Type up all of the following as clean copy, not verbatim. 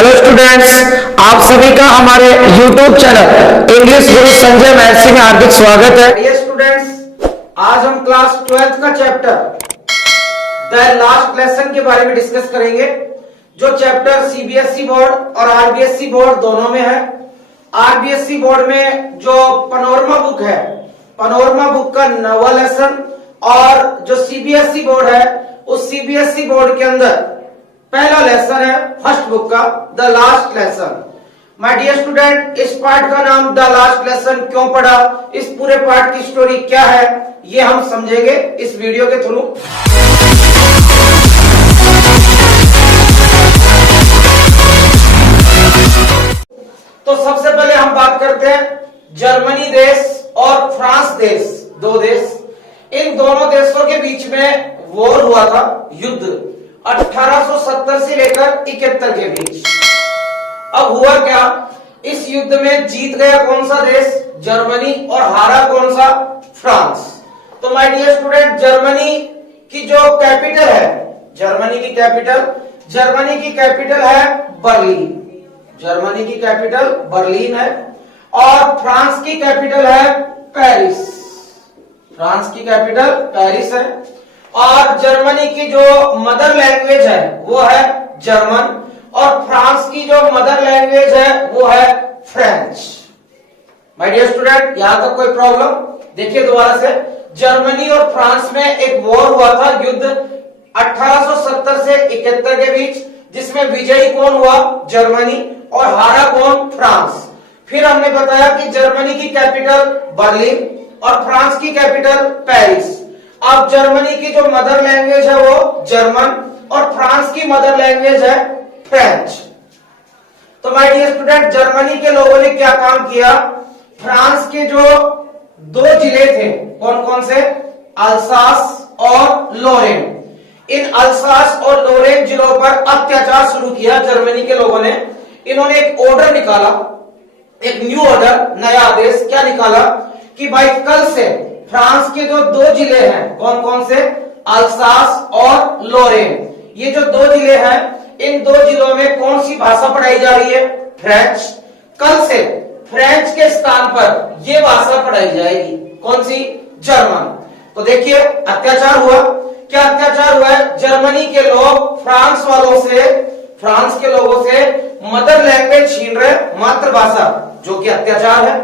Hello students, आप सभी का हमारे YouTube चैनल इंग्लिश गुरु संजय महर्षि में हार्दिक स्वागत है। ये स्टूडेंट्स, आज हम क्लास 12th का चैप्टर द लास्ट लेसन के बारे में डिस्कस करेंगे, जो चैप्टर सीबीएसई बोर्ड और आरबीएसई बोर्ड दोनों में है। आरबीएसई बोर्ड में जो पनोरमा बुक है, पनोरमा बुक का 9वां लेसन, और जो सीबीएसई बोर्ड है उस सीबीएसई बोर्ड के अंदर पहला लेसन है फर्स्ट बुक का the last lesson. My dear student, इस पार्ट का नाम द लास्ट लेसन क्यों पड़ा, इस पूरे पार्ट की स्टोरी क्या है, ये हम समझेंगे इस वीडियो के थ्रू। तो सबसे पहले हम बात करते हैं जर्मनी देश और फ्रांस देश, दो देश। इन दोनों देशों के बीच में वॉर हुआ था, युद्ध 1870 से लेकर 71 के बीच। अब हुआ क्या, इस युद्ध में जीत गया कौन सा देश, जर्मनी, और हारा कौन सा, फ्रांस। तो माय डियर स्टूडेंट, जर्मनी की जो कैपिटल है, जर्मनी की कैपिटल है बर्लिन, जर्मनी की कैपिटल बर्लिन है, और फ्रांस की कैपिटल है पेरिस, फ्रांस की कैपिटल पेरिस है। और जर्मनी की जो मदर लैंग्वेज है वो है जर्मन, और फ्रांस की जो मदर लैंग्वेज है वो है फ्रेंच। माय डियर स्टूडेंट, यहां तक कोई प्रॉब्लम? देखिए दोबारा से, जर्मनी और फ्रांस में एक वॉर हुआ था, युद्ध 1870 से 71 के बीच, जिसमें विजयी कौन हुआ, जर्मनी, और हारा कौन, फ्रांस। फिर हमने बताया कि जर्मनी की कैपिटल बर्लिन और फ्रांस की कैपिटल पेरिस। अब जर्मनी की जो मदर लैंग्वेज है वो जर्मन, और फ्रांस की मदर लैंग्वेज है फ्रेंच। तो माय डियर स्टूडेंट, जर्मनी के लोगों ने क्या काम किया, फ्रांस के जो दो जिले थे, कौन कौन से, अल्सास और लोरेन, इन अल्सास और लोरेन जिलों पर अत्याचार शुरू किया जर्मनी के लोगों ने। इन्होंने एक ऑर्डर निकाला, एक न्यू ऑर्डर, नया आदेश क्या निकाला कि भाई कल से फ्रांस के जो दो जिले हैं, कौन कौन से, अल्सास और लोरेन, ये जो दो जिले हैं, इन दो जिलों में कौन सी भाषा पढ़ाई जा रही है, फ्रेंच। कल से फ्रेंच के स्थान पर यह भाषा पढ़ाई जाएगी, कौन सी, जर्मन। तो देखिए अत्याचार हुआ, क्या अत्याचार हुआ है, जर्मनी के लोग फ्रांस वालों से, फ्रांस के लोगों से मदर लैंग्वेज छीन रहे, मातृभाषा, जो कि अत्याचार है।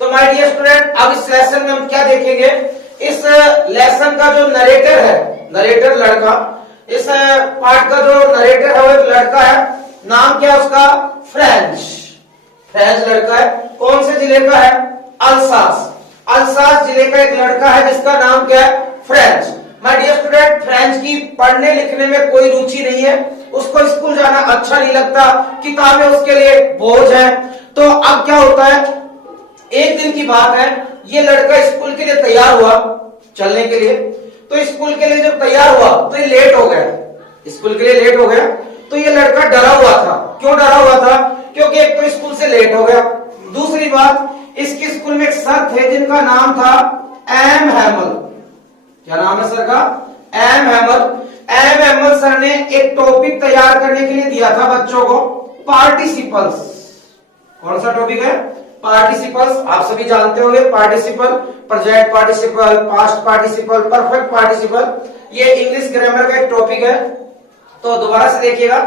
तो माय डियर स्टूडेंट, अब इस लेसन में हम क्या देखेंगे, इस लेसन का जो नरेटर है, नरेटर लड़का, इस पार्ट का जो नरेटर है वो एक लड़का है, नाम क्या है उसका, फ्रेंच, फ्रेंच लड़का है। कौन से जिले का है, अल्सास, अल्सास जिले का एक लड़का है जिसका नाम क्या है, French. My dear student, French की पढ़ने लिखने में कोई रुचि नहीं है, उसको स्कूल जाना अच्छा नहीं लगता, किताबें उसके लिए बोझ है। तो अब क्या होता है, एक दिन की बात है, ये लड़का स्कूल के लिए तैयार हुआ, चलने के लिए। तो स्कूल के लिए जब तैयार हुआ तो ये लेट हो गया, स्कूल के लिए लेट हो गया। तो ये लड़का डरा हुआ था, क्यों डरा हुआ था, क्योंकि एक तो स्कूल से लेट हो गया, दूसरी बात, इसके स्कूल में एक सर थे जिनका नाम था एम हैमल। क्या नाम है सर का, M Hamel. M Hamel sir ने एक टॉपिक तैयार करने के लिए दिया था बच्चों को, पार्टिसिपल्स। कौन सा टॉपिक है, पार्टिसिपल्स। आप सभी जानते होंगे participle, present participle, past participle, perfect participle, ये इंग्लिश ग्रामर का एक टॉपिक है। तो दोबारा से देखिएगा,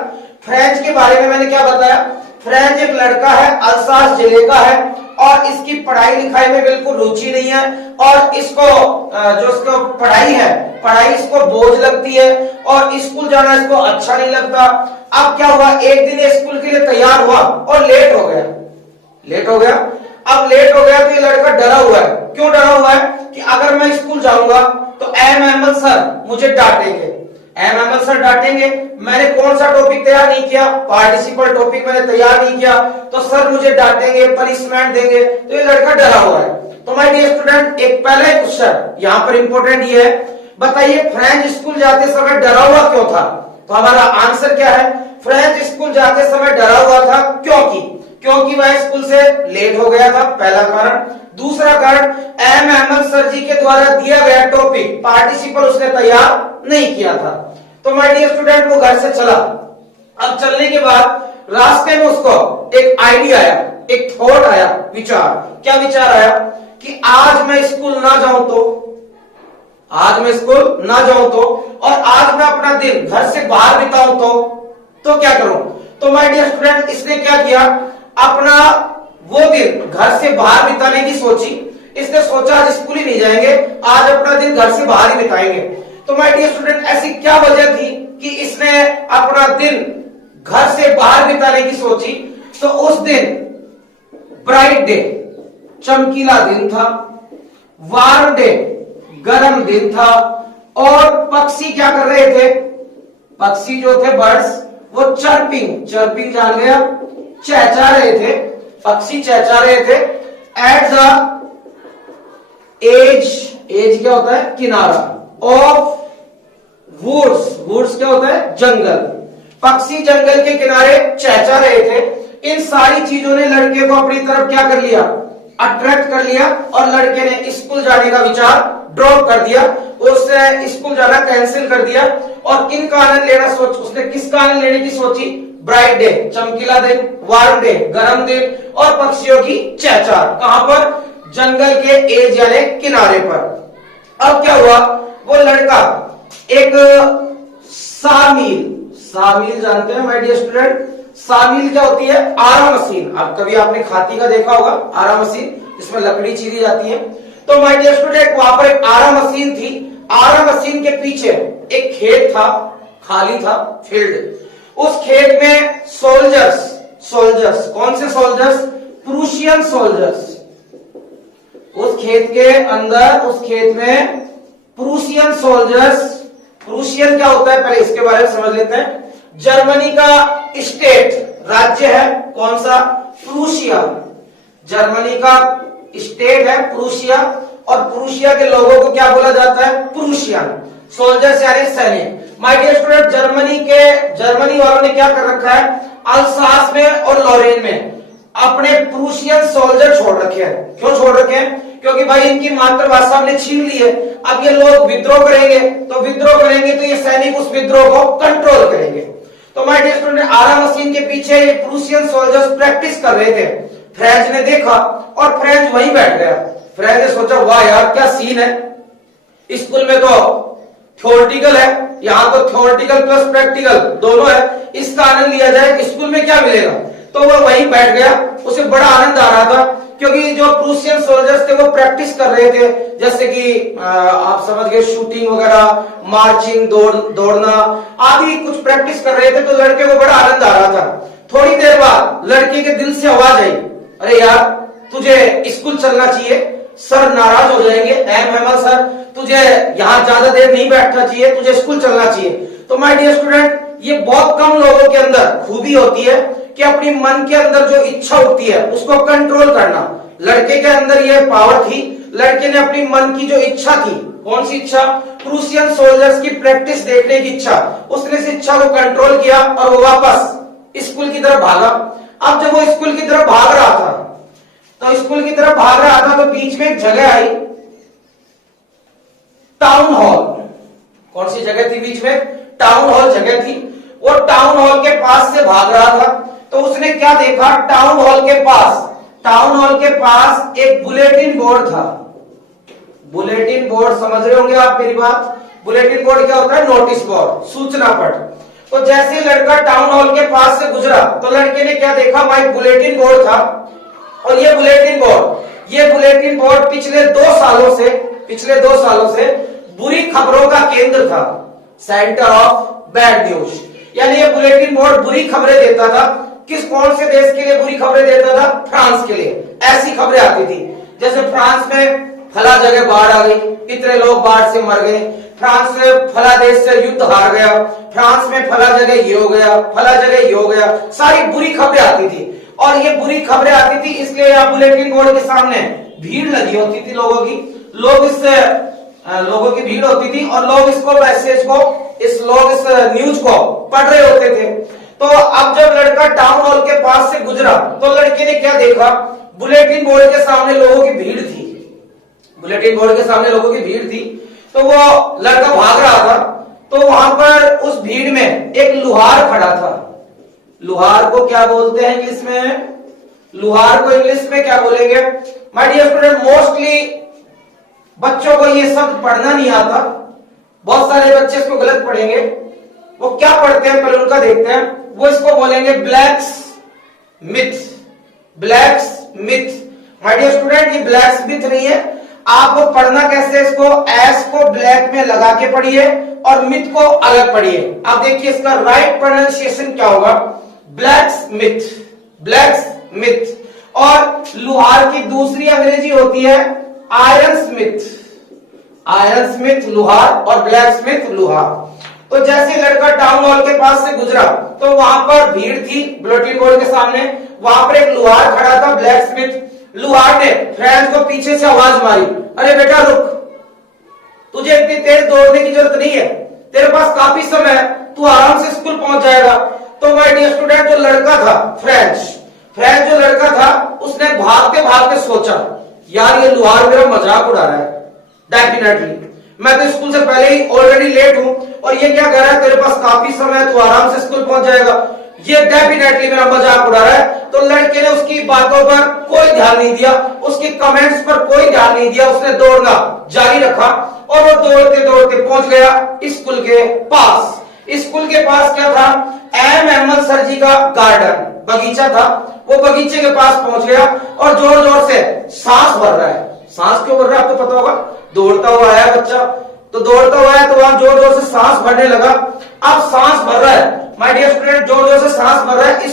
फ्रेंच के बारे में मैंने क्या बताया, फ्रेंच एक लड़का है, अल्सास जिले का है, और इसकी पढ़ाई लिखाई में बिल्कुल रुचि नहीं है, और इसको जो इसको पढ़ाई है, पढ़ाई इसको बोझ लगती है, और स्कूल जाना इसको अच्छा नहीं लगता। अब क्या हुआ, एक दिन ये स्कूल के लिए तैयार हुआ और लेट हो गया, लेट हो गया। अब लेट हो गया तो ये लड़का डरा हुआ है, क्यों डरा हुआ है कि अगर मैं स्कूल जाऊंगा तो एम हैमल सर मुझे डांटेंगे, एम हैमल सर डांटेंगे, मैंने कौन सा टॉपिक तैयार नहीं किया, पार्टिसिपल टॉपिक मैंने तैयार नहीं किया, तो सर मुझे डांटेंगे, पनिशमेंट देंगे। तो ये लड़का डरा हुआ है। तो माय डियर स्टूडेंट, एक पहला क्वेश्चन यहां पर इंपॉर्टेंट ये है, बताइए फ्रेंच स्कूल जाते समय डरा हुआ क्यों था। तो हमारा आंसर क्या है, फ्रेंच स्कूल जाते समय डरा हुआ था क्योंकि वह स्कूल से लेट हो गया था, पहला कारण। दूसरा कारण, एम हैमल सर जी के द्वारा दिया गया टॉपिक पार्टिसिपल उसने तैयार नहीं किया था। तो माय डियर स्टूडेंट, वो घर से चला। अब चलने के बाद रास्ते में उसको एक आइडिया आया, एक थॉट आया, विचार। क्या विचार आया कि आज मैं स्कूल ना जाऊं तो, आज मैं स्कूल ना जाऊं तो, और आज मैं अपना दिन घर से बाहर बिताऊं तो क्या करूं? तो माय डियर स्टूडेंट, इसने क्या किया, अपना वो दिन घर से बाहर बिताने की सोची। इसने सोचा आज स्कूल ही नहीं जाएंगे, आज अपना दिन घर से बाहर ही बिताएंगे। तो माय डियर स्टूडेंट, ऐसी क्या वजह थी कि इसने अपना दिन घर से बाहर बिताने की सोची? तो उस दिन ब्राइट डे, चमकीला दिन था, वार्म डे, गर्म दिन था, और पक्षी क्या कर रहे थे? पक्षी जो थे बर्ड्स, वो चर्पिंग जान गया, चहचा रहे थे, पक्षी चहचा रहे थे। एट द एज क्या होता है? किनारा ऑफ वुड्स क्या होता है? जंगल। पक्षी जंगल के किनारे चहचा रहे थे। इन सारी चीजों ने लड़के को अपनी तरफ क्या कर लिया? अट्रैक्ट कर लिया, और लड़के ने स्कूल जाने का विचार ड्रॉप कर दिया। उसने स्कूल जाना कैंसिल कर दिया, और किन का आनंद लेना उसने किसका आनंद लेने की सोची? ब्राइट डे, चमकीला दिन, वार्म डे, गर्म दिन, और पक्षियों की चहचहाट। कहां पर? जंगल के एज यानी किनारे पर। अब क्या हुआ? वो लड़का एक सामील जानते हैं माय डियर स्टूडेंट? सामील क्या होती है? आरा मशीन। अब कभी आपने खाती का देखा होगा, आरा मशीन, जिसमें लकड़ी चीरी जाती है। तो माय डियर स्टूडेंट, वहां पर एक आरा मशीन थी। आरा मशीन के पीछे एक खेत था, खाली था, फील्ड। उस खेत में सोल्जर्स, कौन से सोल्जर्स? Prussian soldiers. उस खेत के अंदर, उस खेत में प्रूशियन सोल्जर्स। प्रूशियन क्या होता है, पहले इसके बारे में समझ लेते हैं। जर्मनी का स्टेट, राज्य है कौन सा? प्रूशिया। जर्मनी का स्टेट है प्रूशिया, और प्रूशिया के लोगों को क्या बोला जाता है? प्रूशियन। सोल्जर्स यानी सैनिक। माय डियर स्टूडेंट, जर्मनी वालों ने क्या कर रखा है? अल्सास में और लॉरेन में अपने प्रूशियन सोल्जर छोड़ रखे हैं। क्यों छोड़ रखे हैं? क्योंकि भाई इनकी मातृभाषा हमने छीन ली है। अब ये लोग विद्रोह करेंगे, तो ये सैनिक उस विद्रोह को कंट्रोल करेंगे। तो माय डियर स्टूडेंट, आरा मशीन के पीछे ये प्रूशियन सोल्जर्स प्रैक्टिस कर रहे थे। फ्रेंच ने देखा, और फ्रेंच वहीं बैठ गया। फ्रेंच ने सोचा, वाह यार क्या सीन है, स्कूल में तो थ्योरेटिकल है, यहां तो थ्योरेटिकल प्लस प्रैक्टिकल दोनों है, इसका आनंद लिया जाए, स्कूल में क्या मिलेगा। तो वह वहीं बैठ गया। उसे बड़ा आनंद आ रहा था, क्योंकि जो प्रूशियन सोल्जर्स थे वो प्रैक्टिस कर रहे थे, जैसे कि आप समझ गए, शूटिंग वगैरह, मार्चिंग, दौड़ना आदि कुछ प्रैक्टिस कर रहे थे। तो लड़के को बड़ा आनंद आ रहा था। थोड़ी देर बाद लड़के के दिल से आवाज आई, अरे यार तुझे स्कूल चलना चाहिए, सर नाराज हो जाएंगे, हेमल सर तुझे यहाँ ज्यादा देर नहीं बैठना चाहिए, तुझे स्कूल चलना चाहिए। तो माय डियर स्टूडेंट, ये बहुत कम लोगों के अंदर खूबी होती है कि अपनी मन के अंदर जो इच्छा उठती है उसको कंट्रोल करना। लड़के के अंदर ये पावर थी। लड़के ने अपनी मन की जो इच्छा थी, कौन सी इच्छा? प्रूशियन सोल्जर्स की प्रैक्टिस देखने की इच्छा, उसने इस इच्छा को कंट्रोल किया, और वो वापस स्कूल की तरफ भागा। अब जब वो स्कूल की तरफ भाग रहा था, तो बीच में एक जगह आई, टाउन हॉल। कौन सी जगह थी बीच में? टाउन हॉल जगह थी। वो टाउन हॉल के पास से भाग रहा था, तो उसने क्या देखा? टाउन हॉल के पास एक बुलेटिन बोर्ड था। बुलेटिन बोर्ड समझ रहे होंगे आप मेरी बात? बुलेटिन बोर्ड क्या होता है? नोटिस बोर्ड, सूचना पट। तो जैसे ही लड़का टाउन हॉल के पास से गुजरा, तो लड़के ने क्या देखा? वहां बुलेटिन बोर्ड था, और ये बुलेटिन बोर्ड पिछले 2 सालों से बुरी खबरों का केंद्र था, सेंटर ऑफ बैड न्यूज। यानी ये बुलेटिन बोर्ड बुरी खबरें देता था। कौन से देश के लिए बुरी खबरें देता था? फ्रांस के लिए। ऐसी खबरें आती थी जैसे फ्रांस में फला जगह बाढ़ आ गई, इतने लोग बाढ़ से मर गए, फ्रांस में फला देश से युद्ध हार गया, फ्रांस में फला जगह ये हो गया, फला जगह ये हो गया, सारी बुरी खबरें आती थी। और ये बुरी खबरें आती थी, इसलिए यहाँ बुलेटिन बोर्ड के सामने भीड़ लगी होती थी, लोगों की भीड़ होती थी, और लोग इस न्यूज को पढ़ रहे होते थे। तो अब जब लड़का टाउन हॉल के पास से गुजरा, तो लड़के ने क्या देखा? बुलेटिन बोर्ड के सामने लोगों की भीड़ थी। तो वो लड़का भाग रहा था, तो वहां पर उस भीड़ में एक लुहार खड़ा था। लुहार को क्या बोलते हैं इंग्लिश में? लुहार को इंग्लिश में क्या बोलेंगे? माय डियर स्टूडेंट, मोस्टली बच्चों को ये शब्द पढ़ना नहीं आता, बहुत सारे बच्चे इसको गलत पढ़ेंगे। वो क्या पढ़ते हैं पहले उनका देखते हैं। वो इसको बोलेंगे blacksmith. Blacksmith my dear student, ये ब्लैक स्मिथ नहीं है। आपको पढ़ना कैसे? इसको एस को ब्लैक में लगा के पढ़िए और मिथ को अलग पढ़िए। आप देखिए इसका राइट प्रोनाउंसिएशन क्या होगा? Black Smith, black Smith. और लुहार की दूसरी अंग्रेजी होती है आयरन स्मिथ। आयरन स्मिथ लुहार और ब्लैक स्मिथ लुहार। तो जैसे लड़का टाउन हॉल के पास से गुजरा तो वहां पर भीड़ थी बुलेटिन बोर्ड के सामने, वहां पर एक लुहार खड़ा था, ब्लैक स्मिथ। लुहार ने फ्रेंड को पीछे से आवाज मारी, अरे बेटा रुक, तुझे इतनी तेज दौड़ने की जरूरत नहीं है, तेरे पास काफी समय है, तू आराम से स्कूल पहुंच जाएगा। तो माय डियर स्टूडेंट, जो लड़का था फ्रेंच जो लड़का था उसने भागते भागते सोचा, यार ये लुहार मेरा मजाक उड़ा रहा है, डेफिनेटली मैं तो स्कूल से पहले ही ऑलरेडी लेट हूं और ये क्या कह रहा है, तेरे पास काफी समय है, तू आराम से स्कूल पहुंच जाएगा, ये डेफिनेटली मेरा मजाक उड़ा रहा है। तो लड़के ने उसकी बातों पर कोई ध्यान नहीं दिया, उसके कमेंट्स पर कोई ध्यान नहीं दिया, उसने दौड़ना जारी रखा और वो दौड़ते दौड़ते पहुंच गया स्कूल के पास। स्कूल के पास क्या था? एम सर जी का गार्डन, बगीचा था। वो बगीचे के पास पहुंच गया और जोर जोर से सांस भर रहा है। सांस क्यों भर रहा है आपको पता होगा? दौड़ता हुआ आया बच्चा, तो दौड़ता हुआ है तो वहां जोर जोर से सांस भरने लगा। अब सांस भर रहा है माय डियर स्टूडेंट, जोर जोर से सांस भर रहा है।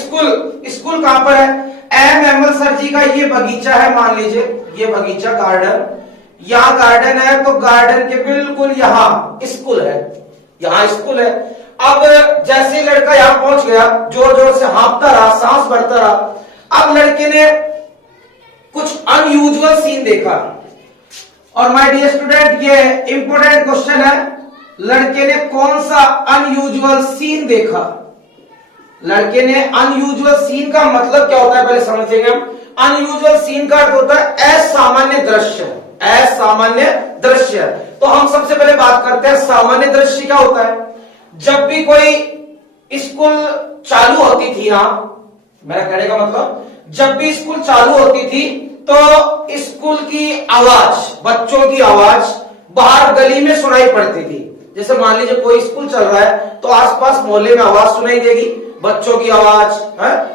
स्कूल कहां पर है? एम सर जी का ये बगीचा है, मान लीजिए ये बगीचा गार्डन, यहाँ गार्डन है, तो गार्डन के बिल्कुल यहाँ स्कूल है, यहाँ स्कूल है। अब जैसे लड़का यहाँ पहुंच गया, जोर जोर से हाँफता रहा, सांस भरता रहा। अब लड़के ने कुछ अनयूजुअल सीन देखा और माय डियर स्टूडेंट, ये इंपॉर्टेंट क्वेश्चन है, लड़के ने कौन सा अनयूजुअल सीन देखा? लड़के ने अनयूजुअल सीन का मतलब क्या होता है पहले समझेंगे हम। अनयूजुअल सीन का अर्थ होता है असामान्य दृश्य, असामान्य दृश्य। तो हम सबसे पहले बात करते हैं सामान्य दृश्य क्या होता है। जब भी कोई स्कूल चालू होती थी, मेरा कहने का मतलब जब भी स्कूल चालू होती थी तो स्कूल की आवाज, बच्चों की आवाज बाहर गली में सुनाई पड़ती थी। जैसे मान लीजिए कोई स्कूल चल रहा है तो आसपास मोहल्ले में आवाज सुनाई देगी, बच्चों की आवाज,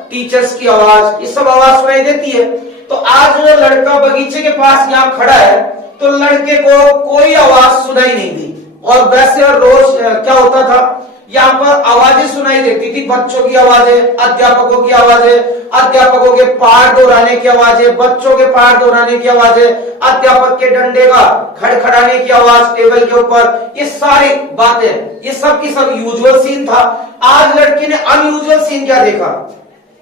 टीचर्स की आवाज, ये सब आवाज सुनाई देती है। तो आज जो लड़का बगीचे के पास यहाँ खड़ा है तो लड़के को कोई आवाज सुनाई नहीं दी। और वैसे और रोज क्या होता था, यहाँ पर आवाजें सुनाई देती थी, बच्चों की आवाजें, अध्यापकों की आवाजें, अध्यापकों के पार दोहराने की आवाजें, बच्चों के पार दोहराने की आवाजें, अध्यापक के डंडे का खड़खड़ाने की आवाज टेबल के ऊपर, ये सारी बातें, ये सब की सब यूजुअल सीन था। आज लड़के ने अनयूजुअल सीन क्या देखा?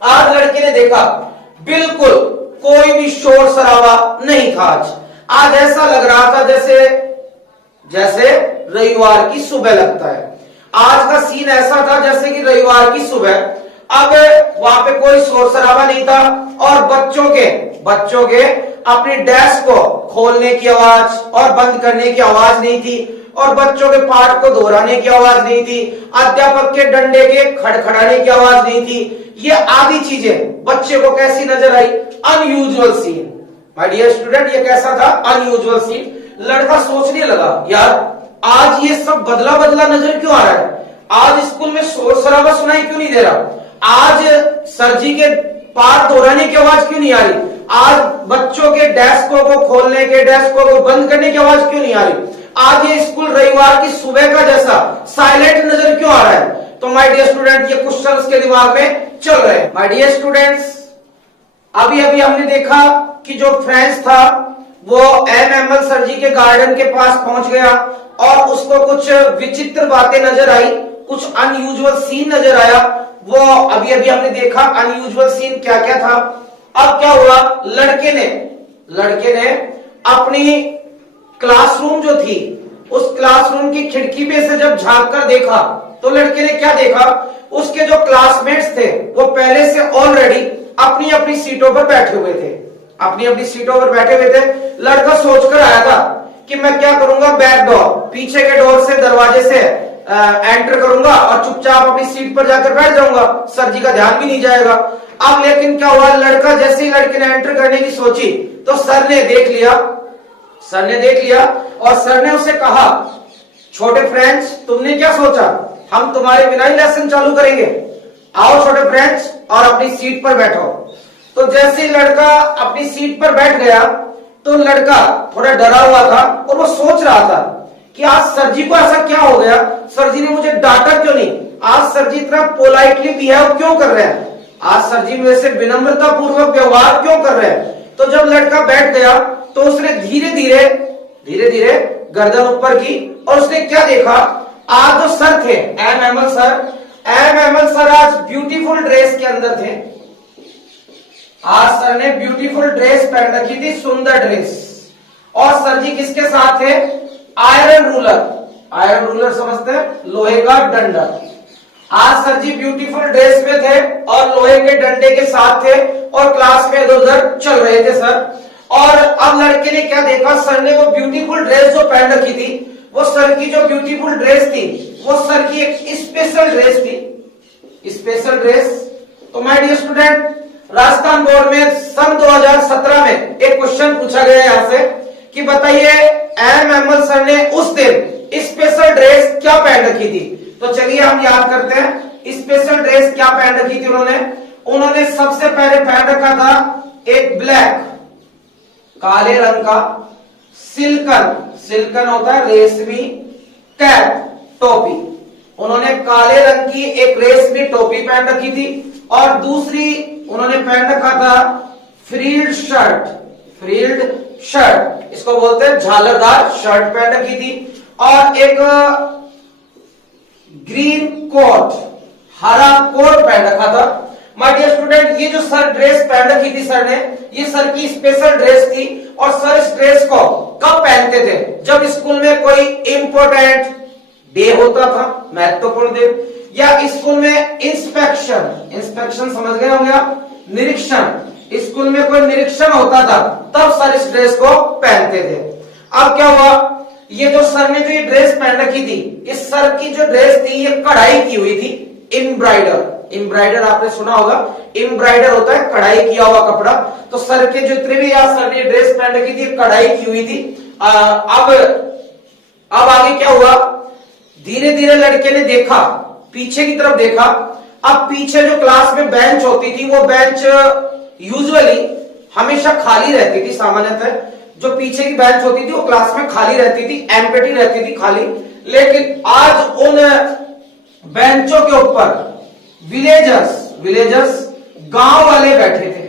आज लड़के ने देखा बिल्कुल कोई भी शोर शराबा नहीं था। आज ऐसा लग रहा था जैसे रविवार की सुबह लगता है। आज का सीन ऐसा था जैसे कि रविवार की सुबह। अब वहां पे कोई शोर शराबा नहीं था और बच्चों के अपने डेस्क को खोलने की आवाज और बंद करने की आवाज नहीं थी और बच्चों के पाठ को दोहराने की आवाज नहीं थी, अध्यापक के डंडे के खड़खड़ाने की आवाज नहीं थी। ये आदि चीजें बच्चे को कैसी नजर आई? Unusual scene. My dear student, ये कैसा था? Unusual scene. लड़का सोचने लगा, यार आज ये सब बदला बदला नजर क्यों आ रहा है? आज स्कूल में शोर शराबा सुनाई क्यों नहीं दे रहा? आज सर जी के पाठ दोहराने की आवाज क्यों नहीं आ रही? आज बच्चों के डेस्कों को खोलने के, डेस्कों को बंद करने की आवाज क्यों नहीं आ रही? आज ये स्कूल रविवार की सुबह का जैसा साइलेंट नजर क्यों आ रहा है? तो माय डियर स्टूडेंट, ये क्वेश्चन उसके दिमाग में चल रहे हैं। माय डियर स्टूडेंट्स, अभी अभी हमने देखा कि जो फ्रेंच था वो एम सर जी के गार्डन के पास पहुंच गया और उसको कुछ विचित्र बातें नजर आई, कुछ अनयूजुअल सीन नजर आया। वो अभी अभी हमने देखा अनयूजुअल सीन क्या क्या था। अब क्या हुआ, लड़के ने अपनी क्लासरूम जो थी उस क्लासरूम की खिड़की पे से जब झांक कर देखा तो लड़के ने क्या देखा, उसके जो क्लासमेट्स थे वो पहले से ऑलरेडी अपनी अपनी सीटों पर बैठे हुए थे, अपनी अपनी सीटों पर बैठे हुए थे। लड़का सोचकर आया था कि मैं क्या करूंगा, बैक डोर, पीछे के डोर से, दरवाजे से एंटर करूंगा और चुपचाप अपनी सीट पर जाकर बैठ जाऊंगा, सर जी का ध्यान भी नहीं जाएगा। अब लेकिन क्या हुआ, लड़का जैसे ही लड़के ने एंटर करने की सोची तो सर ने देख लिया और सर ने उसे कहा, छोटे फ्रेंड्स तुमने क्या सोचा, हम तुम्हारे बिना ही लेसन चालू करेंगे, आओ छोटे फ्रेंड्स और अपनी सीट पर बैठो। तो जैसे ही लड़का अपनी सीट पर बैठ गया तो लड़का थोड़ा डरा हुआ था और वो सोच रहा था कि आज सर जी को ऐसा क्या हो गया, सर जी ने मुझे डांटा क्यों नहीं, आज सर जी इतना पोलाइटली बिहेव क्यों कर रहे हैं, आज सर जी मेरे से विनम्रता पूर्वक व्यवहार क्यों कर रहे हैं। तो जब लड़का बैठ गया तो उसने धीरे धीरे गर्दन ऊपर की और उसने क्या देखा, आज जो सर थे एम एम सर आज ब्यूटीफुल ड्रेस के अंदर थे। आज सर ने ब्यूटीफुल ड्रेस पहन रखी थी, सुंदर ड्रेस, और सर जी किसके साथ थे, आयरन रूलर समझते हैं, लोहे का डंडा। आज सर जी ब्यूटीफुल ड्रेस में थे और लोहे के डंडे के साथ थे और क्लास में इधर उधर चल रहे थे सर। और अब लड़के ने क्या देखा, सर ने वो ब्यूटीफुल ड्रेस जो पहन रखी थी, वो सर की जो ब्यूटीफुल ड्रेस थी वो सर की एक स्पेशल ड्रेस थी, स्पेशल ड्रेस। तो my dear student, Rajasthan board में सन 2017 में एक क्वेश्चन पूछा गया यहां से कि बताइए एम सर ने उस दिन स्पेशल ड्रेस क्या पहन रखी थी। तो चलिए हम याद करते हैं, स्पेशल ड्रेस क्या पहन रखी थी उन्होंने सबसे पहले पहन रखा था एक ब्लैक, काले रंग का सिल्कन होता है रेशमी कैप, टोपी। उन्होंने काले रंग की एक रेशमी टोपी पहन रखी थी और दूसरी उन्होंने पहन रखा था फ्रिल्ड शर्ट, इसको बोलते हैं झालरदार शर्ट पहन रखी थी, और एक ग्रीन कोट, हरा कोट पहन रखा था। माय डियर स्टूडेंट, ये जो सर ड्रेस पहन रखी थी सर ने, ये सर की स्पेशल ड्रेस थी और सर इस ड्रेस को कब पहनते थे, जब स्कूल में कोई इंपॉर्टेंट डे होता था, महत्वपूर्ण दिन, या स्कूल में इंस्पेक्शन समझ गए होंगे आप, निरीक्षण, स्कूल में कोई निरीक्षण होता था तब सर इस ड्रेस को पहनते थे। अब क्या हुआ, ये जो सर ने जो ये ड्रेस पहन रखी थी, इस सर की जो ड्रेस थी ये कढ़ाई की हुई थी, एम्ब्रॉयडर आपने सुना होगा, एम्ब्रॉयडर होता है कढ़ाई किया हुआ कपड़ा। तो सर के जितने भी आज सर ने ड्रेस पहन रखी थी कढ़ाई की हुई थी। अब आगे क्या हुआ, धीरे धीरे लड़के ने देखा, पीछे की तरफ देखा। अब पीछे जो क्लास में बेंच होती थी वो बेंच यूजुअली हमेशा खाली रहती थी, सामान्यतः जो पीछे की बेंच होती थी वो क्लास में खाली रहती थी, एम्प्टी रहती थी खाली। लेकिन आज उन बेंचों के ऊपर विलेजर्स गांव वाले बैठे थे।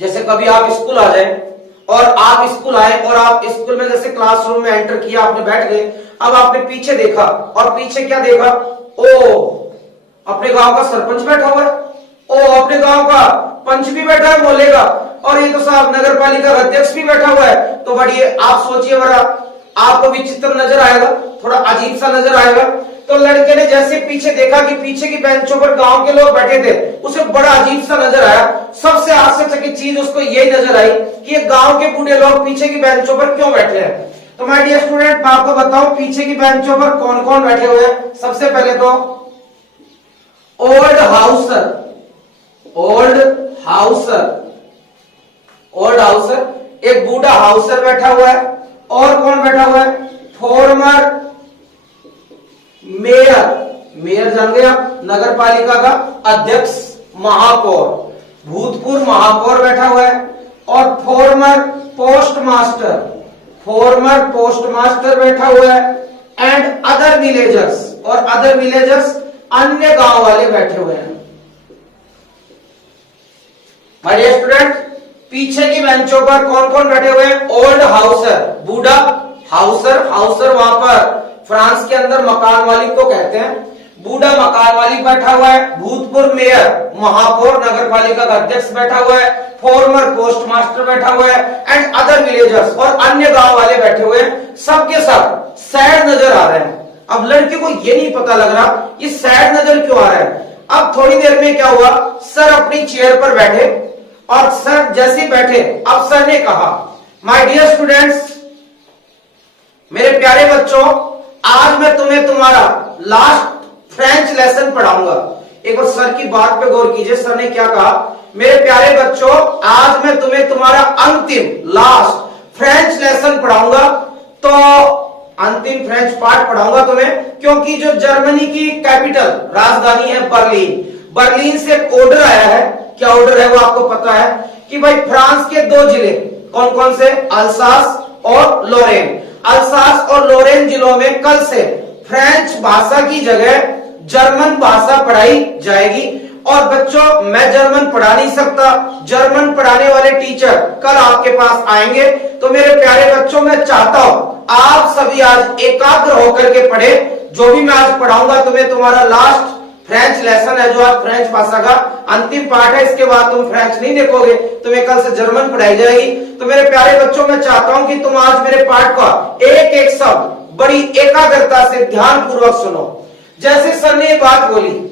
जैसे कभी आप स्कूल आ जाए और आप स्कूल आए और आप स्कूल में जैसे क्लासरूम में एंटर किया, आपने बैठ गए, अब आपने पीछे देखा और पीछे क्या देखा, ओ अपने गांव का सरपंच बैठा हुआ है, ओ अपने गांव का पंच भी बैठा है बोलेगा, और ये तो साहब नगर पालिका अध्यक्ष भी बैठा हुआ है। तो बढ़िए आप सोचिए बड़ा, आपको विचित्र नजर आएगा, थोड़ा अजीब सा नजर आएगा। तो लड़के ने जैसे पीछे देखा कि पीछे की बेंचों पर गांव के लोग बैठे थे, उसे बड़ा अजीब सा नजर आया। सबसे आश्चर्यचकित चीज उसको यही नजर आई कि ये गांव के बूढ़े लोग पीछे की बेंचों पर क्यों बैठे हैं। तो माय डियर स्टूडेंट, मैं आपको बताऊं पीछे की बेंचों पर कौन कौन बैठे हुए हैं। सबसे पहले तो ओल्ड हाउसर, एक बूढ़ा हाउसर बैठा हुआ है। और कौन बैठा हुआ है, फॉर्मर मेयर जान गए आप, नगर पालिका का अध्यक्ष, महापौर, भूतपूर्व महापौर बैठा हुआ है। और फॉर्मर पोस्टमास्टर बैठा हुआ है। एंड अदर विलेजर्स अन्य गांव वाले बैठे हुए हैं। माय डियर स्टूडेंट, पीछे की बेंचों पर कौन कौन बैठे हुए हैं, ओल्ड हाउसर, बूढ़ा हाउसर वहां पर फ्रांस के अंदर मकान मालिक को कहते हैं, बूढ़ा मकान मालिक बैठा हुआ है। भूतपूर्व मेयर, महापौर, नगर पालिका का अध्यक्ष बैठा हुआ है। फॉर्मर पोस्टमास्टर बैठा हुआ है। एंड अदर विलेजर्स, और अन्य गांव वाले बैठे हुए हैं। सबके सब सैड नजर आ रहे हैं। अब लड़के को ये नहीं पता लग रहा ये सैड नजर क्यों आ रहा है। अब थोड़ी देर में क्या हुआ, सर अपनी चेयर पर बैठे और सर जैसे बैठे, अब सर ने कहा, माय डियर स्टूडेंट्स, मेरे प्यारे बच्चों, आज मैं तुम्हें तुम्हारा लास्ट फ्रेंच लेसन पढ़ाऊंगा। एक बार सर की बात पे गौर कीजिए, सर ने क्या कहा, मेरे प्यारे बच्चों आज मैं तुम्हें तुम्हारा अंतिम लास्ट फ्रेंच लेसन पढ़ाऊंगा। तो अंतिम फ्रेंच पार्ट पढ़ाऊंगा तुम्हें, क्योंकि जो जर्मनी की कैपिटल राजधानी है बर्लिन, बर्लिन से एक ऑर्डर आया है। क्या ऑर्डर है वो आपको पता है कि भाई फ्रांस के 2 जिले कौन कौन से, अल्सास और लोरेन, अल्सास और लोरेन जिलों में कल से फ्रेंच भाषा की जगह जर्मन भाषा पढ़ाई जाएगी। और बच्चों मैं जर्मन पढ़ा नहीं सकता, जर्मन पढ़ाने वाले टीचर कल आपके पास आएंगे। तो मेरे प्यारे बच्चों मैं चाहता हूं आप सभी आज एकाग्र होकर के पढ़े। जो भी मैं आज पढ़ाऊंगा तुम्हें तुम्हारा लास्ट फ्रेंच लेसन है, जो आज फ्रेंच भाषा का अंतिम पार्ट है। इसके बाद तुम फ्रेंच नहीं देखोगे, तुम्हें कल से जर्मन पढ़ाई जाएगी। तो मेरे प्यारे बच्चों मैं चाहता हूं कि तुम आज मेरे पाठ का एक एक शब्द बड़ी एकाग्रता से ध्यान पूर्वक सुनो। जैसे सर ने ये बात बोली,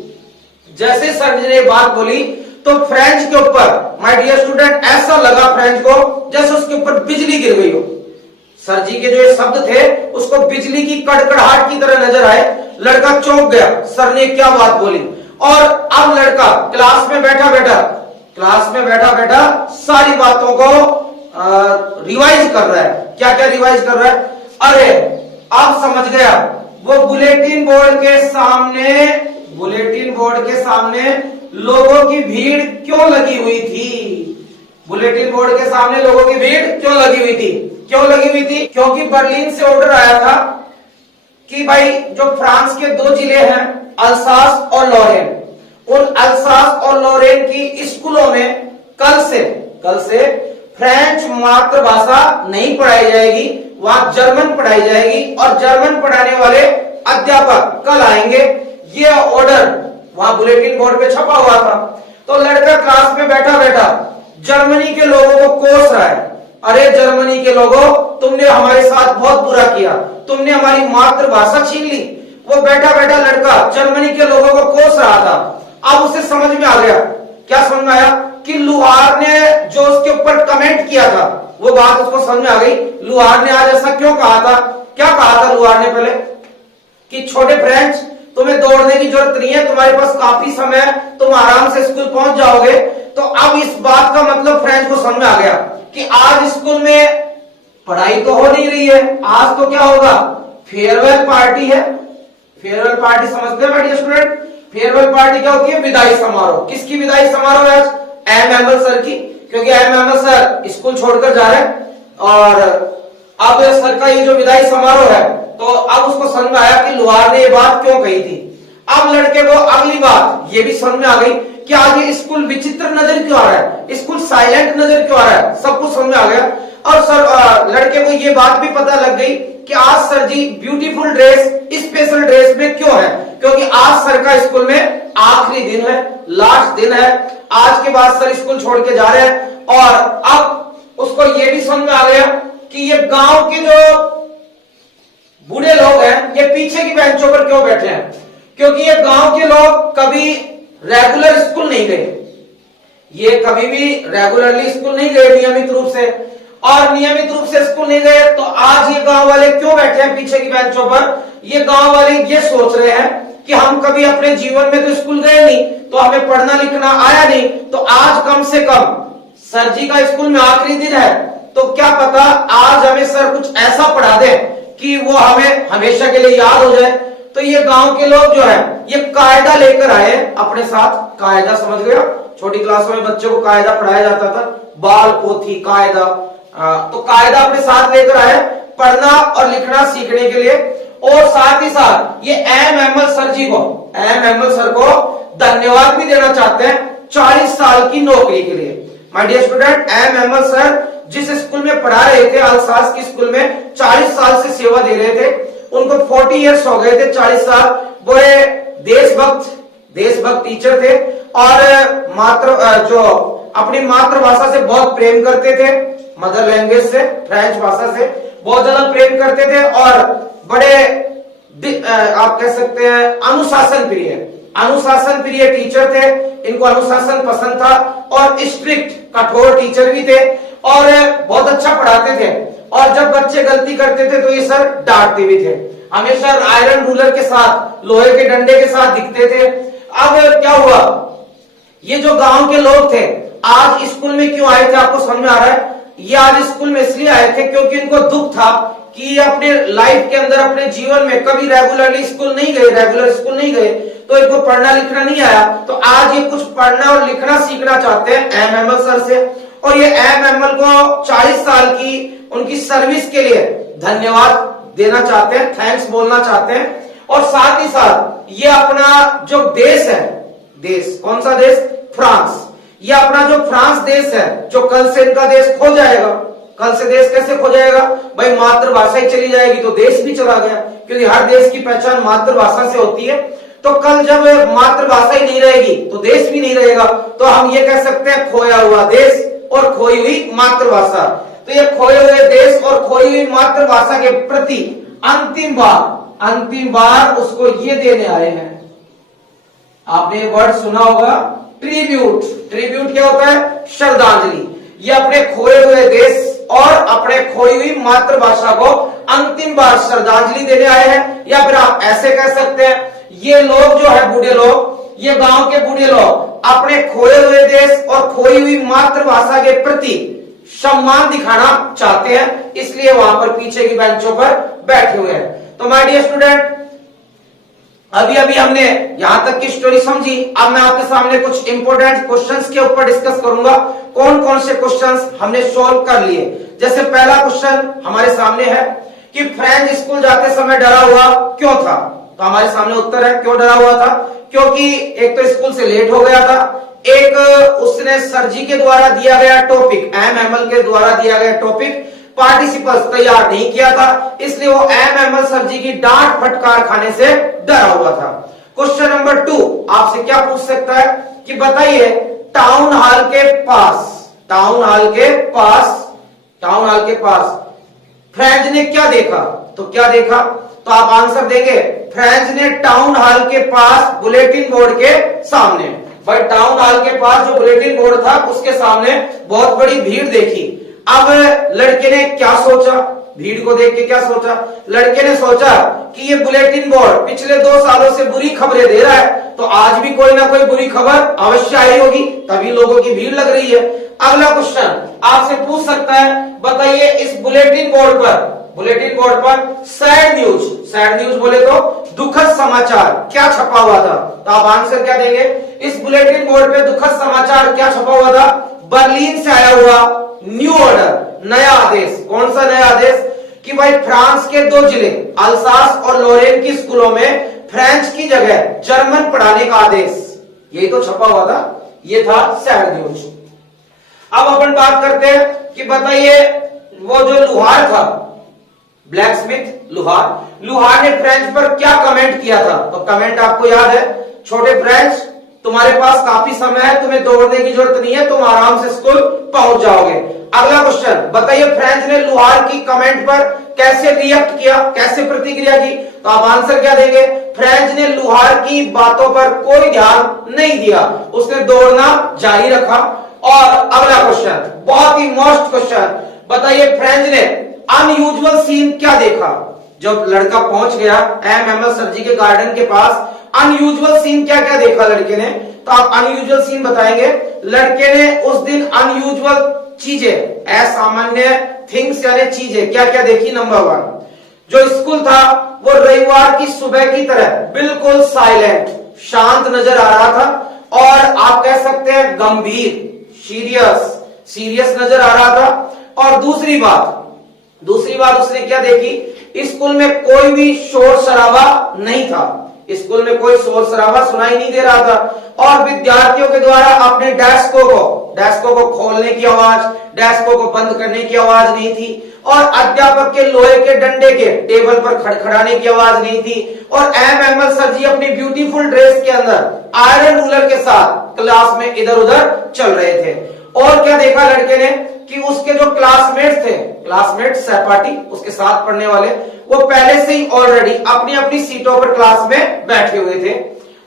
जैसे सर ने ये बात बोली तो फ्रेंच के ऊपर माय डियर स्टूडेंट ऐसा लगा फ्रेंच को जैसे उसके ऊपर बिजली गिर गई हो। सर जी के जो ये शब्द थे उसको बिजली की कड़कड़ाहट की तरह नजर आए। लड़का चौंक गया, सर ने क्या बात बोली। और अब लड़का क्लास में बैठा बैठा सारी बातों को रिवाइज कर रहा है। क्या क्या रिवाइज कर रहा है, अरे अब समझ गया, वो बुलेटिन बोर्ड के सामने लोगों की भीड़ क्यों लगी हुई थी। बुलेटिन बोर्ड के सामने लोगों की भीड़ क्यों लगी हुई थी, क्योंकि बर्लिन से ऑर्डर आया था कि भाई जो फ्रांस के 2 जिले हैं अल्सास और लोरेन, उन अल्सास और लोरेन की स्कूलों में कल से फ्रेंच मातृभाषा नहीं पढ़ाई जाएगी, वहां जर्मन पढ़ाई जाएगी। और जर्मन पढ़ाने वाले अध्यापक कल आएंगे। ये ऑर्डर वहां बुलेटिन बोर्ड पे छपा हुआ था। तो लड़का क्लास में बैठा जर्मनी के लोगों को कोस रहा है, अरे जर्मनी के लोगों तुमने हमारे साथ बहुत बुरा किया, तुमने हमारी मातृभाषा छीन ली। वो बैठा लड़का जर्मनी के लोगों को कोस रहा था। अब उसे समझ में आ गया, क्या समझ में आया कि लुहार ने जो उसके ऊपर कमेंट किया था वो बात उसको समझ में आ गई। लुहार ने आज ऐसा क्यों कहा था, क्या कहा था लुहार ने पहले कि छोटे फ्रेंच तुम्हें दौड़ने की जरूरत नहीं है, तुम्हारे पास काफी समय है, तुम आराम से स्कूल पहुंच जाओगे। तो अब इस बात का मतलब फ्रेंच को समझ में आ गया कि आज स्कूल में पढ़ाई तो हो नहीं रही है, आज तो क्या होगा, फेयरवेल पार्टी है। फेयरवेल पार्टी समझते हैं डियर स्टूडेंट, फेयरवेल पार्टी क्या होती है, विदाई समारोह। किसकी विदाई समारोह है आज, एम सर की, क्योंकि एम सर स्कूल छोड़कर जा रहे हैं। और अब सर का ये जो विदाई समारोह है, तो अब उसको समझ में आया कि लुहार ने ये बात क्यों कही थी। अब लड़के को अगली बात ये भी समझ में आ गई कि आज ये स्कूल विचित्र नजर क्यों आ रहा है, स्कूल साइलेंट नजर क्यों आ रहा है, सब कुछ समझ में आ गया। और सर लड़के को ये बात भी पता लग गई कि आज सर जी ब्यूटीफुल ड्रेस, स्पेशल ड्रेस में क्यों है, क्योंकि आज सर का स्कूल में आखिरी दिन है, लास्ट दिन है। आज के बाद सर स्कूल छोड़ के जा रहे हैं। और अब उसको ये भी समझ में आ गया कि ये गांव के जो बूढ़े लोग हैं ये पीछे की बेंचों पर क्यों बैठे हैं, क्योंकि ये गांव के लोग कभी रेगुलर स्कूल नहीं गए, ये कभी भी रेगुलरली स्कूल नहीं गए नियमित रूप से, और नियमित रूप से स्कूल नहीं गए। तो आज ये गांव वाले क्यों बैठे हैं पीछे की बेंचों पर, ये गांव वाले ये सोच रहे हैं कि हम कभी अपने जीवन में तो स्कूल गए नहीं, तो हमें पढ़ना लिखना आया नहीं, तो आज कम से कम सर जी का स्कूल में आखिरी दिन है, तो क्या पता आज हमें सर कुछ ऐसा पढ़ा दे कि वो हमें हमेशा के लिए याद हो जाए। तो ये गांव के लोग जो है ये कायदा लेकर आए अपने साथ। कायदा समझ गया, छोटी क्लासों में बच्चों को कायदा पढ़ाया जाता था, बाल पोथी कायदा। तो कायदा अपने साथ लेकर आए पढ़ना और लिखना सीखने के लिए। और साथ ही साथ ये एम सर जी को, एम सर को धन्यवाद भी देना चाहते हैं 40 साल की नौकरी के लिए। My dear student, M sir जिस स्कूल में पढ़ा रहे थे, अल्सास की स्कूल में 40 साल से सेवा दे रहे थे, उनको 40 इयर्स हो गए थे, 40 साल। बड़े देशभक्त टीचर थे और जो अपनी मातृभाषा से बहुत प्रेम करते थे, मदर लैंग्वेज से, फ्रेंच भाषा से बहुत ज्यादा प्रेम करते थे। और बड़े आप कह सकते हैं अनुशासन प्रिय टीचर थे, इनको अनुशासन पसंद था और स्ट्रिक्ट कठोर टीचर भी थे और बहुत अच्छा पढ़ाते थे। और जब बच्चे गलती करते थे तो ये सर डांटते भी थे। हमेशा आयरन रूलर के साथ, लोहे के डंडे के साथ दिखते थे। अब क्या हुआ, ये जो गांव के लोग थे आज स्कूल में क्यों आए थे आपको समझ में आ रहा है? ये आज स्कूल में इसलिए आए थे क्योंकि इनको दुख था कि ये अपने लाइफ के अंदर, अपने जीवन में कभी रेगुलर स्कूल नहीं गए, तो इनको पढ़ना लिखना नहीं आया। तो आज ये कुछ पढ़ना और लिखना सीखना चाहते हैं एमएमएल सर से, और ये एमएमएल को 40 साल की उनकी सर्विस के लिए धन्यवाद देना चाहते हैं, थैंक्स बोलना चाहते हैं। और साथ ही साथ ये अपना जो देश है, देश कौन सा देश? फ्रांस। ये अपना जो फ्रांस देश है, जो कल से इनका देश खो जाएगा। कल से देश कैसे खो जाएगा भाई? मातृभाषा ही चली जाएगी तो देश भी चला गया, क्योंकि हर देश की पहचान मातृभाषा से होती है। तो कल जब मातृभाषा ही नहीं रहेगी तो देश भी नहीं रहेगा। तो हम ये कह सकते हैं खोया हुआ देश और खोई हुई मातृभाषा। तो ये खोए हुए देश और खोई हुई मातृभाषा के प्रति अंतिम बार उसको ये देने आए हैं। आपने वर्ड सुना होगा, ट्रिब्यूट। ट्रिब्यूट क्या होता है? श्रद्धांजलि। ये अपने खोए हुए देश और अपने खोई हुई मातृभाषा को अंतिम बार श्रद्धांजलि देने आए हैं। या फिर आप ऐसे कह सकते हैं, ये लोग जो है बूढ़े लोग, ये गांव के बूढ़े लोग अपने खोए हुए देश और खोई हुई मातृभाषा के प्रति सम्मान दिखाना चाहते हैं, इसलिए वहां पर पीछे की बेंचों पर बैठे हुए हैं। तो माय डियर स्टूडेंट, अभी हमने यहां तक की स्टोरी समझी। अब मैं आपके सामने कुछ इंपॉर्टेंट क्वेश्चंस के ऊपर डिस्कस करूंगा। कौन कौन से क्वेश्चंस हमने सोल्व कर लिए। जैसे पहला क्वेश्चन हमारे सामने है कि फ्रेंच स्कूल जाते समय डरा हुआ क्यों था? तो हमारे सामने उत्तर है, क्यों डरा हुआ था? क्योंकि एक तो स्कूल से लेट हो गया था, एक उसने सर जी के द्वारा दिया गया टॉपिक, एमएमएल के द्वारा दिया गया टॉपिक पार्टिसिपल्स तैयार नहीं किया था, इसलिए वो एमएमएल सर जी की डांट फटकार खाने से डरा हुआ था। क्वेश्चन नंबर 2 आपसे क्या पूछ सकता है कि बताइए टाउन हॉल के पास फ्रेंच ने क्या देखा? तो क्या देखा? तो आप आंसर देंगे, फ्रेंच ने टाउन हॉल के पास बुलेटिन बोर्ड के सामने, भाई टाउन हॉल के पास जो बुलेटिन बोर्ड था उसके सामने बहुत बड़ी भीड़ देखी। अब लड़के ने क्या सोचा? भीड़ को देख के क्या सोचा? लड़के ने सोचा कि ये बुलेटिन बोर्ड पिछले 2 सालों से बुरी खबरें दे रहा है, तो आज भी कोई ना कोई बुरी खबर अवश्य आई होगी, तभी लोगों की भीड़ लग रही है। अगला क्वेश्चन आपसे पूछ सकता है, बताइए इस बुलेटिन बोर्ड पर सैड न्यूज बोले तो दुखद समाचार क्या छपा हुआ था? तो आप आंसर क्या देंगे? इस बुलेटिन बोर्ड पे दुखद समाचार क्या छपा हुआ था? बर्लिन से आया हुआ न्यू ऑर्डर, नया आदेश। कौन सा नया आदेश? कि भाई फ्रांस के 2 जिले अल्सास और लोरेन की स्कूलों में फ्रेंच की जगह जर्मन पढ़ाने का आदेश, यही तो छपा हुआ था। ये था सैड न्यूज। अब अपन बात करते हैं कि बताइए वो जो लुहार था, ब्लैक स्मिथ लुहार ने फ्रेंच पर क्या कमेंट किया था? तो कमेंट आपको याद है, छोटे फ्रेंच तुम्हारे पास काफी समय है, तुम्हें दौड़ने की जरूरत नहीं है, तुम आराम से स्कूल पहुंच जाओगे। अगला क्वेश्चन, बताइए फ्रेंच ने लुहार की कमेंट पर कैसे रिएक्ट किया, कैसे प्रतिक्रिया की? तो आप आंसर क्या देंगे? फ्रेंच ने लुहार की बातों पर कोई ध्यान नहीं दिया, उसने दौड़ना जारी रखा। और अगला क्वेश्चन, बहुत ही मोस्ट क्वेश्चन, बताइए फ्रेंच ने अनयूजुअल सीन क्या देखा? जब लड़का पहुंच गया एमएमएल सर जी के गार्डन के पास, अनयूजुअल सीन क्या क्या देखा लड़के ने? तो आप अनयूजुअल सीन बताएंगे। लड़के ने उस दिन अनयूजुअल चीजें, असामान्य थिंग्स यानी चीजें क्या क्या देखी? नंबर 1, जो स्कूल था वो रविवार की सुबह की तरह बिल्कुल साइलेंट, शांत नजर आ रहा था, और आप कह सकते हैं गंभीर, सीरियस नजर आ रहा था। और दूसरी बात उसने क्या देखी? स्कूल में कोई भी शोर शराबा नहीं था, स्कूल में कोई शोर शराबा सुनाई नहीं दे रहा था, और विद्यार्थियों के द्वारा अपने डेस्कों को खोलने की आवाज, डेस्कों को बंद करने की आवाज नहीं थी, और अध्यापक के लोहे के डंडे के टेबल पर खड़खड़ाने की आवाज नहीं थी, और एमएमएल सर जी अपनी ब्यूटीफुल ड्रेस के अंदर आयरन रूलर के साथ क्लास में इधर उधर चल रहे थे। और क्या देखा लड़के ने कि उसके जो क्लासमेट सहपाठी, उसके साथ पढ़ने वाले, वो पहले से ही ऑलरेडी अपनी अपनी सीटों पर क्लास में बैठे हुए थे।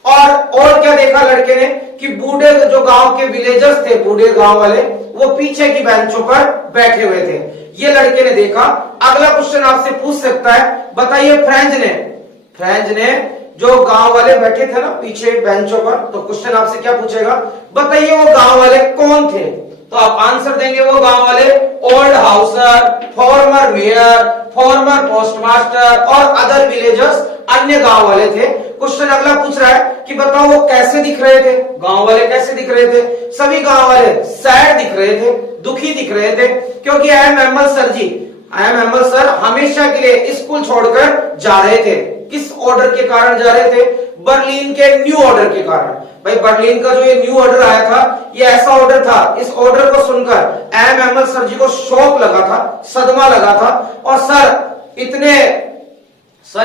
और क्या देखा लड़के ने कि बूढ़े जो गांव के विलेजर्स थे, बूढ़े गांव वाले, वो पीछे की बेंचों पर बैठे हुए थे। ये लड़के ने देखा। अगला क्वेश्चन आपसे पूछ सकता है, बताइए फ्रेंच ने जो गांव वाले बैठे थे ना पीछे बेंचों पर, तो क्वेश्चन आपसे क्या पूछेगा, बताइए वो गांव वाले कौन थे। तो आप आंसर देंगे वो गांव वाले old Hauser, farmer mayor, farmer postmaster और अदर विलेजर्स, अन्य गांव वाले थे। क्वेश्चन अगला पूछ रहा है कि बताओ वो कैसे दिख रहे थे, गांव वाले कैसे दिख रहे थे। सभी गांव वाले सैड दिख रहे थे, दुखी दिख रहे थे, क्योंकि आई एम एमएल सर हमेशा के लिए स्कूल छोड़कर जा रहे थे। किस ऑर्डर के कारण जा रहे थे, बर्लिन के न्यू ऑर्डर के कारण। भाई बर्लिन का जो ये न्यू ऑर्डर आया था, ये ऐसा ऑर्डर था, इस ऑर्डर को सुनकर एमएल सर जी को शॉक लगा था, सदमा लगा था, और सर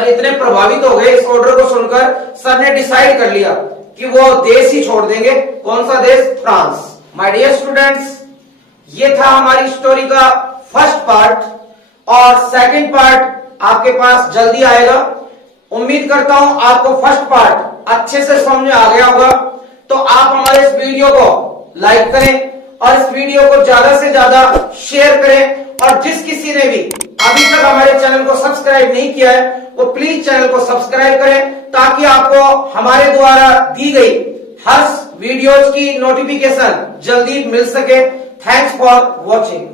इतने प्रभावित हो गए इस ऑर्डर को सुनकर, सर ने डिसाइड कर लिया कि वो देश ही छोड़ देंगे। कौन सा देश, फ्रांस। माय डियर स्टूडेंट्स, ये था हमारी स्टोरी का फर्स्ट पार्ट, और सेकंड पार्ट आपके पास जल्दी आएगा। उम्मीद करता हूं आपको फर्स्ट पार्ट अच्छे से समझ में आ गया होगा। तो आप हमारे इस वीडियो को लाइक करें और इस वीडियो को ज्यादा से ज्यादा शेयर करें, और जिस किसी ने भी अभी तक हमारे चैनल को सब्सक्राइब नहीं किया है वो प्लीज चैनल को सब्सक्राइब करें, ताकि आपको हमारे द्वारा दी गई हर वीडियोज की नोटिफिकेशन जल्दी मिल सके। Thanks for watching.